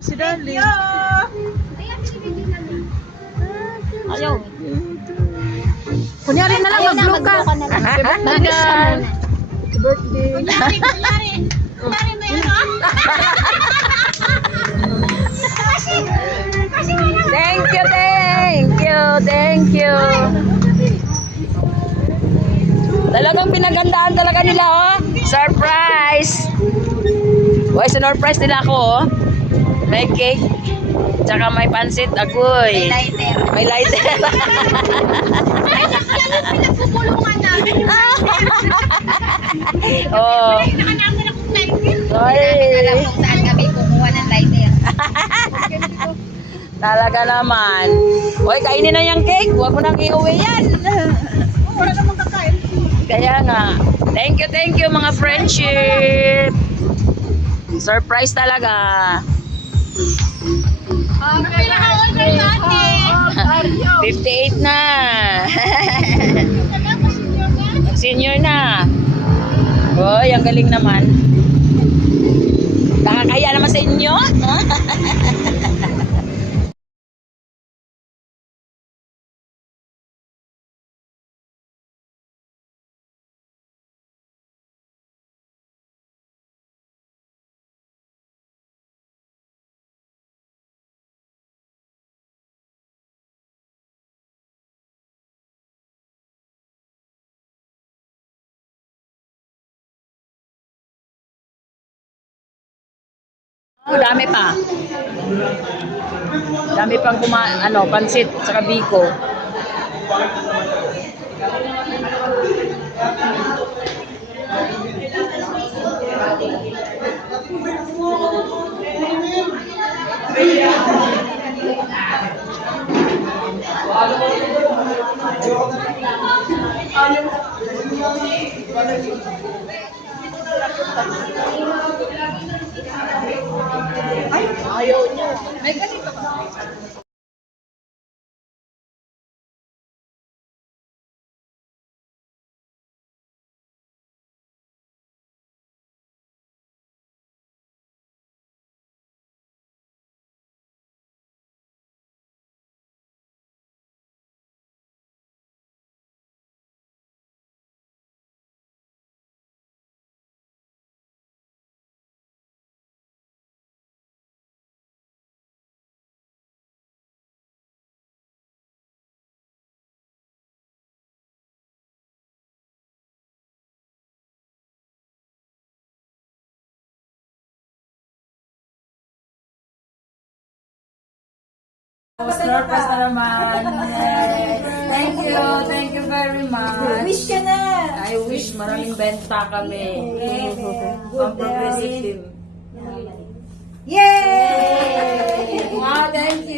Si Darling. Ayaw. Kunyari na lang, mag-vlog ka. Happy birthday, guys. Happy birthday. Kunyari na yun, oh. Thank you, thank you, thank you. Talagang pinagandaan talaga nila, oh. Surprise! Uy, sinurprise nila ako, oh. May cake, tsaka may pansit, agoy. May lighter. May lighter. Ay, yan yung pinagpupulungan namin. Oh. Nakanamin akong lighter. Ay. Alam kung saan kami kumuha ng lighter. Talaga naman. Uy, kainin na yung cake. Huwag mo nang iuwi yan. Wala namang kakain. Kaya nga. Thank you mga friendship. Surprise talaga. Pinaka-order natin. 58 na. Senior na. Uy, ang galing naman. Nakakaya naman sa inyo. Oh, dami pa. Dami pang pansit sa biko. Ayaw niya. May ganito ba? Surprise na naman. Thank you very much. Wish ka na. I wish maraming benta kami. Ang progressive team. Yay! Wow, thank you.